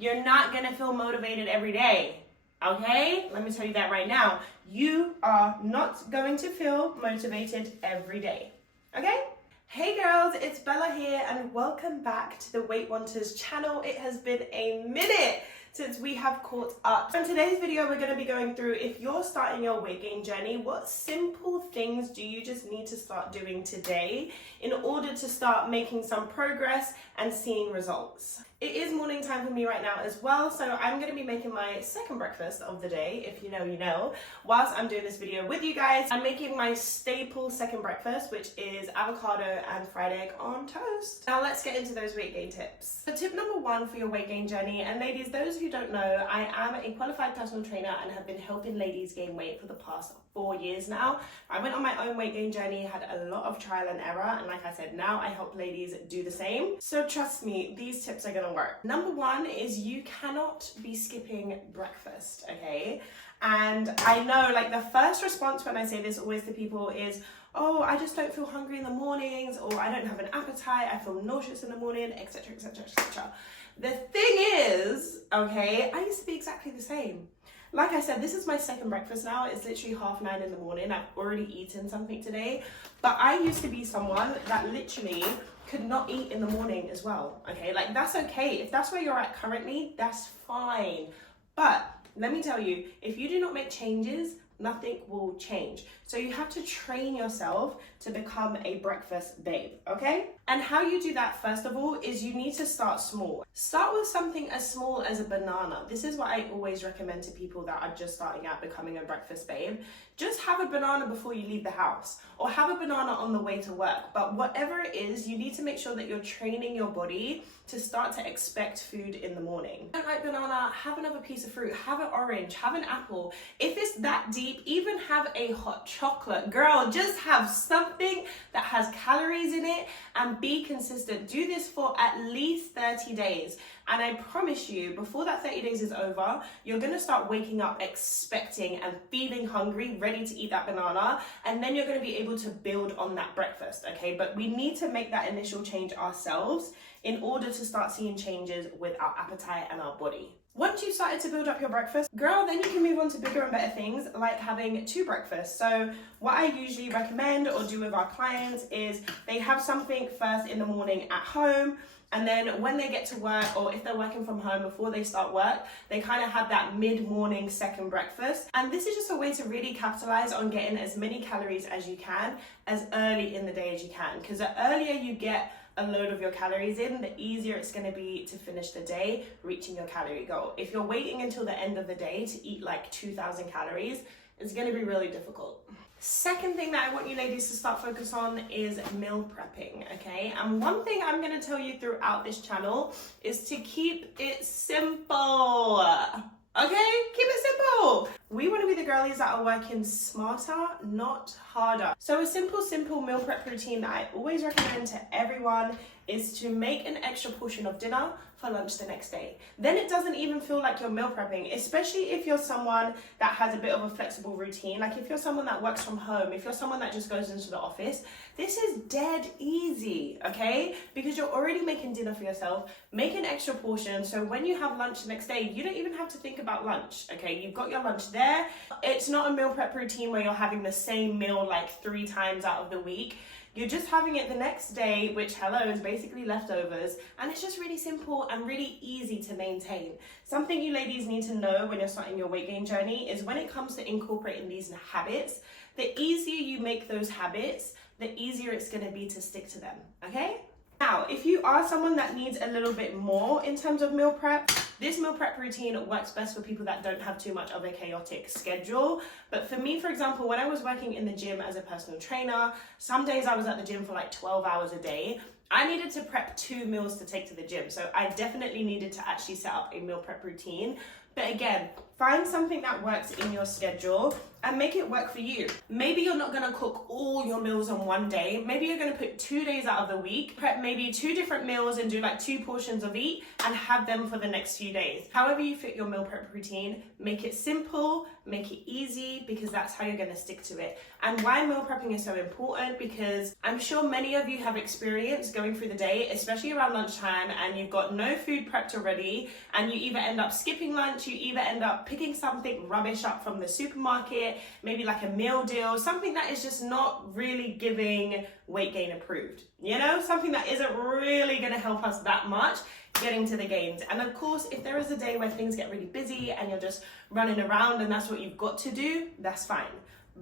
you're not gonna feel motivated every day. Okay? Let me tell you that right now. You are not going to feel motivated every day. Okay? Hey girls, it's Bella here and welcome back to the Weight Wanters channel. It has been a minute since we have caught up. In today's video, we're going to be going through, if you're starting your weight gain journey, what simple things do you just need to start doing today in order to start making some progress and seeing results. It is morning time for me right now as well, so I'm going to be making my second breakfast of the day, if you know, you know. Whilst I'm doing this video with you guys, I'm making my staple second breakfast, which is avocado and fried egg on toast. Now let's get into those weight gain tips. So tip number one for your weight gain journey, and ladies, those who don't know, I am a qualified personal trainer and have been helping ladies gain weight for the past 4 years now. I went on my own weight gain journey, had a lot of trial and error, and like I said, now I help ladies do the same. So trust me, these tips are gonna work. Number one is you cannot be skipping breakfast, okay? And I know, like, the first response when I say this always to people is, oh, I just don't feel hungry in the mornings, or I don't have an appetite, I feel nauseous in the morning, etc, etc, etc. The thing is, okay, I used to be exactly the same. Like I said, this is my second breakfast now. It's literally 9:30 in the morning. I've already eaten something today. But I used to be someone that literally could not eat in the morning as well. Okay, like that's okay. If that's where you're at currently, that's fine. But let me tell you, if you do not make changes, nothing will change. So you have to train yourself to become a breakfast babe, okay? And how you do that, first of all, is you need to start small. Start with something as small as a banana. This is what I always recommend to people that are just starting out becoming a breakfast babe. Just have a banana before you leave the house, or have a banana on the way to work. But whatever it is, you need to make sure that you're training your body to start to expect food in the morning. Don't like banana, have another piece of fruit, have an orange, have an apple. If it's that deep, even have a hot chocolate. Girl, just have something that has calories in it and be consistent. Do this for at least 30 days. And I promise you, before that 30 days is over, you're gonna start waking up expecting and feeling hungry, ready to eat that banana, and then you're gonna be able to build on that breakfast, okay? But we need to make that initial change ourselves in order to start seeing changes with our appetite and our body. Once you've started to build up your breakfast, girl, then you can move on to bigger and better things like having 2 breakfasts. So what I usually recommend or do with our clients is they have something first in the morning at home, and then when they get to work, or if they're working from home before they start work, they kind of have that mid-morning second breakfast. And this is just a way to really capitalize on getting as many calories as you can as early in the day as you can. Because the earlier you get a load of your calories in, the easier it's going to be to finish the day reaching your calorie goal. If you're waiting until the end of the day to eat like 2,000 calories, it's going to be really difficult. Second thing that I want you ladies to start focus on is meal prepping, okay? And one thing I'm going to tell you throughout this channel is to keep it simple. Okay, keep it simple. We want to be the girlies that are working smarter, not harder. So a simple meal prep routine that I always recommend to everyone is to make an extra portion of dinner for lunch the next day. Then it doesn't even feel like you're meal prepping, especially if you're someone that has a bit of a flexible routine. Like if you're someone that works from home, if you're someone that just goes into the office, this is dead easy, okay? Because you're already making dinner for yourself. Make an extra portion, so when you have lunch the next day, you don't even have to think about lunch, okay? You've got your lunch there. It's not a meal prep routine where you're having the same meal like 3 times out of the week. You're just having it the next day, which, hello, is basically leftovers, and it's just really simple and really easy to maintain. Something you ladies need to know when you're starting your weight gain journey is when it comes to incorporating these habits, the easier you make those habits, the easier it's going to be to stick to them, okay? Now, if you are someone that needs a little bit more in terms of meal prep, this meal prep routine works best for people that don't have too much of a chaotic schedule. But for me, for example, when I was working in the gym as a personal trainer, some days I was at the gym for like 12 hours a day. I needed to prep 2 meals to take to the gym. So I definitely needed to actually set up a meal prep routine But again, find something that works in your schedule and make it work for you. Maybe you're not gonna cook all your meals on one day. Maybe you're gonna put 2 days out of the week, prep maybe 2 different meals and do like 2 portions of each and have them for the next few days. However you fit your meal prep routine, make it simple, make it easy, because that's how you're gonna stick to it. And why meal prepping is so important, because I'm sure many of you have experienced going through the day, especially around lunchtime, and you've got no food prepped already, and you either end up skipping lunch, you either end up picking something rubbish up from the supermarket, maybe like a meal deal, something that is just not really giving weight gain approved, you know, something that isn't really going to help us that much getting to the gains. And of course, if there is a day where things get really busy and you're just running around and that's what you've got to do, that's fine.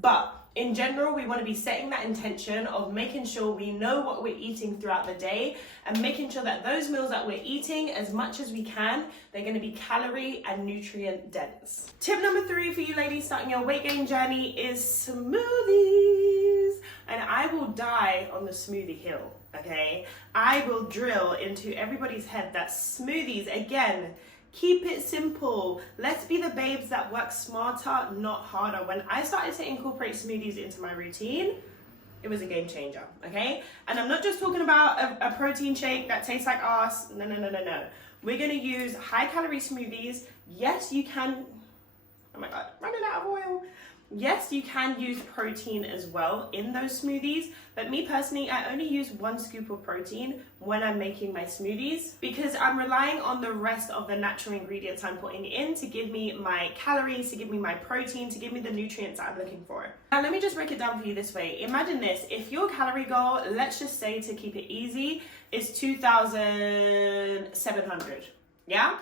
But in general, we want to be setting that intention of making sure we know what we're eating throughout the day and making sure that those meals that we're eating, as much as we can, they're going to be calorie and nutrient dense. Tip number 3 for you ladies starting your weight gain journey is smoothies. And I will die on the smoothie hill, okay? I will drill into everybody's head that smoothies, again, keep it simple. Let's be the babes that work smarter, not harder. When I started to incorporate smoothies into my routine, it was a game changer, okay? And I'm not just talking about a protein shake that tastes like ass. No. We're gonna use high calorie smoothies. Yes, you can, oh my God, running out of oil. Yes, you can use protein as well in those smoothies, but me personally, I only use 1 scoop of protein when I'm making my smoothies, because I'm relying on the rest of the natural ingredients I'm putting in to give me my calories, to give me my protein, to give me the nutrients I'm looking for. Now, let me just break it down for you this way. Imagine this, if your calorie goal, let's just say to keep it easy, is 2,700, yeah?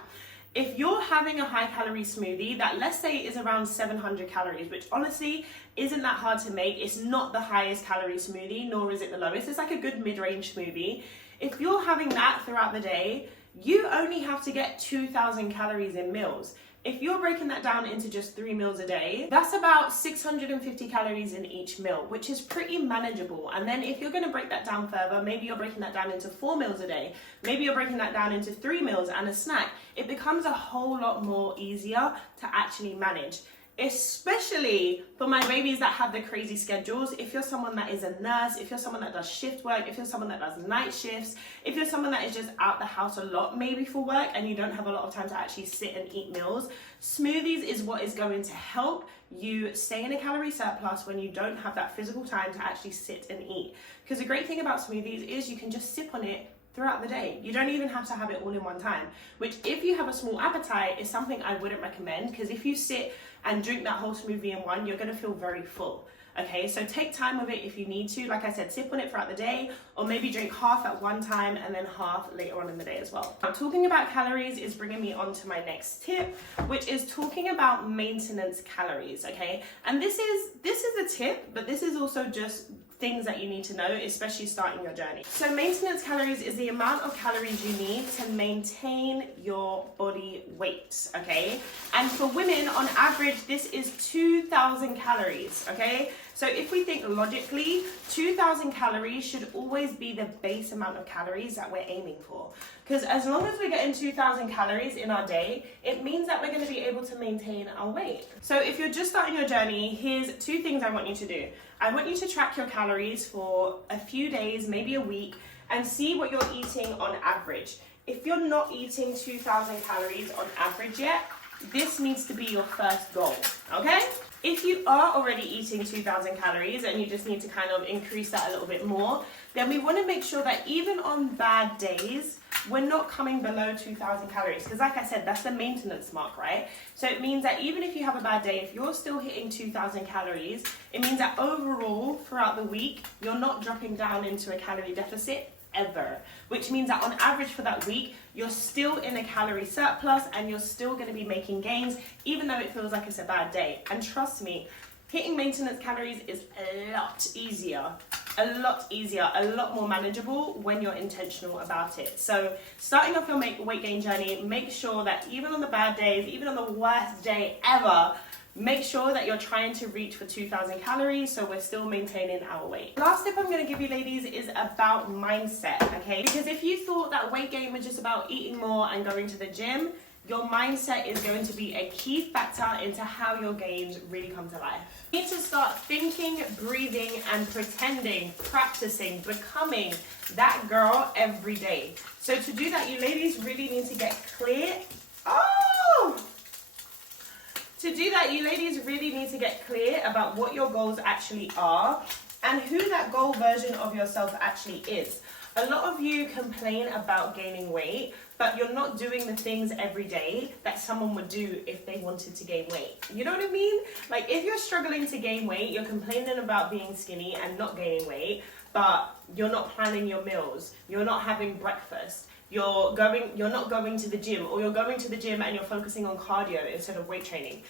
If you're having a high calorie smoothie that, let's say, is around 700 calories, which honestly isn't that hard to make. It's not the highest calorie smoothie, nor is it the lowest. It's like a good mid-range smoothie. If you're having that throughout the day, you only have to get 2,000 calories in meals. If you're breaking that down into just 3 meals a day, that's about 650 calories in each meal, which is pretty manageable. And then if you're gonna break that down further, maybe you're breaking that down into 4 meals a day, maybe you're breaking that down into 3 meals and a snack, it becomes a whole lot more easier to actually manage. Especially for my babies that have the crazy schedules. If you're someone that is a nurse, if you're someone that does shift work, if you're someone that does night shifts, if you're someone that is just out the house a lot maybe for work and you don't have a lot of time to actually sit and eat meals, smoothies is what is going to help you stay in a calorie surplus when you don't have that physical time to actually sit and eat. Because the great thing about smoothies is you can just sip on it throughout the day. You don't even have to have it all in one time, which if you have a small appetite is something I wouldn't recommend, because if you sit and drink that whole smoothie in one, you're gonna feel very full. Okay, so take time with it if you need to. Like I said, sip on it throughout the day, or maybe drink half at one time and then half later on in the day as well. Now, talking about calories is bringing me on to my next tip, which is talking about maintenance calories, okay? And this is a tip, but this is also just things that you need to know, especially starting your journey. So maintenance calories is the amount of calories you need to maintain your body weight, okay? And for women, on average, this is 2,000 calories, okay? So if we think logically, 2,000 calories should always be the base amount of calories that we're aiming for. Because as long as we're getting 2,000 calories in our day, it means that we're going to be able to maintain our weight. So if you're just starting your journey, here's 2 things I want you to do. I want you to track your calories for a few days, maybe a week, and see what you're eating on average. If you're not eating 2,000 calories on average yet, this needs to be your first goal, okay? If you are already eating 2,000 calories and you just need to kind of increase that a little bit more, then we want to make sure that even on bad days, we're not coming below 2,000 calories. Because like I said, that's the maintenance mark, right? So it means that even if you have a bad day, if you're still hitting 2,000 calories, it means that overall throughout the week, you're not dropping down into a calorie deficit ever, which means that on average for that week, you're still in a calorie surplus and you're still going to be making gains, even though it feels like it's a bad day. And trust me, hitting maintenance calories is a lot easier, a lot more manageable when you're intentional about it. So starting off your weight gain journey, make sure that even on the bad days, even on the worst day ever, make sure that you're trying to reach for 2,000 calories so we're still maintaining our weight. Last tip I'm going to give you, ladies, is about mindset, okay? Because if you thought that weight gain was just about eating more and going to the gym, your mindset is going to be a key factor into how your gains really come to life. You need to start thinking, breathing, and pretending, practicing, becoming that girl every day. So to do that, you ladies really need to get clear. To do that, you ladies really need to get clear about what your goals actually are and who that goal version of yourself actually is. A lot of you complain about gaining weight, but you're not doing the things every day that someone would do if they wanted to gain weight. You know what I mean? Like, if you're struggling to gain weight, you're complaining about being skinny and not gaining weight, but you're not planning your meals, you're not having breakfast, you're not going to the gym, or you're going to the gym and you're focusing on cardio instead of weight training.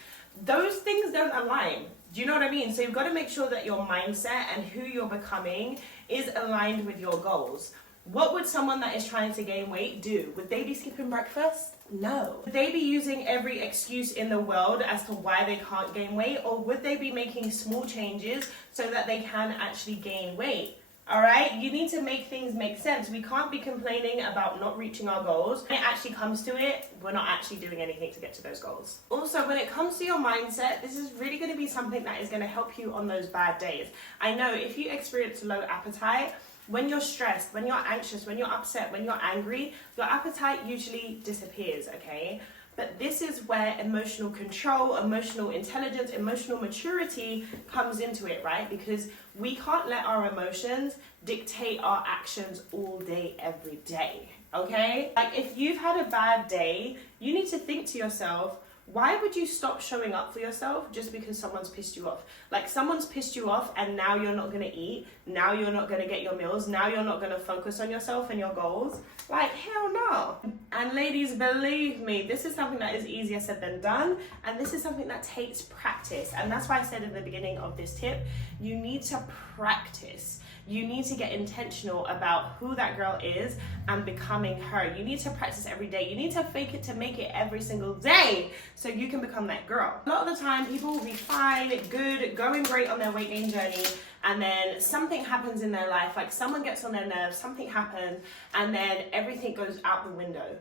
Those things don't align. Do you know what I mean? So you've got to make sure that your mindset and who you're becoming is aligned with your goals. What would someone that is trying to gain weight do? Would they be skipping breakfast? No. Would they be using every excuse in the world as to why they can't gain weight? Or would they be making small changes so that they can actually gain weight? All right, you need to make things make sense. We can't be complaining about not reaching our goals. When it actually comes to it, we're not actually doing anything to get to those goals. Also, when it comes to your mindset, this is really going to be something that is going to help you on those bad days. I know if you experience low appetite, when you're stressed, when you're anxious, when you're upset, when you're angry, your appetite usually disappears, okay? But this is where emotional control, emotional intelligence, emotional maturity comes into it, right? Because we can't let our emotions dictate our actions all day, every day, okay? Like, if you've had a bad day, you need to think to yourself, why would you stop showing up for yourself just because someone's pissed you off? Like, someone's pissed you off and now you're not gonna eat, now you're not gonna get your meals, now you're not gonna focus on yourself and your goals. Like, hell no. And ladies, believe me, this is something that is easier said than done, and this is something that takes practice. And that's why I said in the beginning of this tip, you need to practice. You need to get intentional about who that girl is and becoming her. You need to practice every day. You need to fake it to make it every single day so you can become that girl. A lot of the time, people will be fine, good, going great on their weight gain journey, and then something happens in their life, like someone gets on their nerves, something happens, and then everything goes out the window.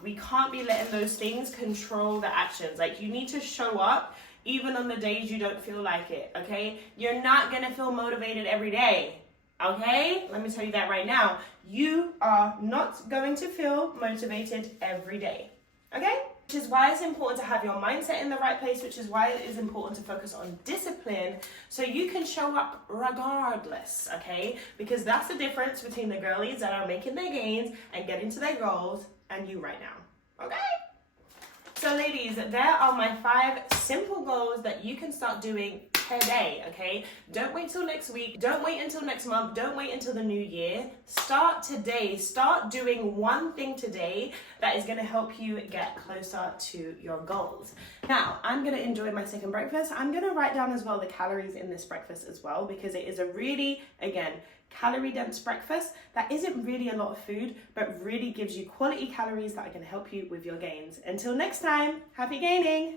We can't be letting those things control the actions. Like, you need to show up even on the days you don't feel like it, okay? You're not gonna feel motivated every day, okay? Let me tell you that right now. You are not going to feel motivated every day, okay? Which is why it's important to have your mindset in the right place, which is why it is important to focus on discipline so you can show up regardless, okay? Because that's the difference between the girlies that are making their gains and getting to their goals and you right now, okay? So ladies, there are my 5 simple goals that you can start doing today, okay? Don't wait till next week. Don't wait until next month. Don't wait until the new year. Start today. Start doing one thing today that is gonna help you get closer to your goals. Now, I'm gonna enjoy my second breakfast. I'm gonna write down as well the calories in this breakfast as well, because it is a really, again, calorie dense breakfast that isn't really a lot of food, but really gives you quality calories that are going to help you with your gains. Until next time, happy gaining!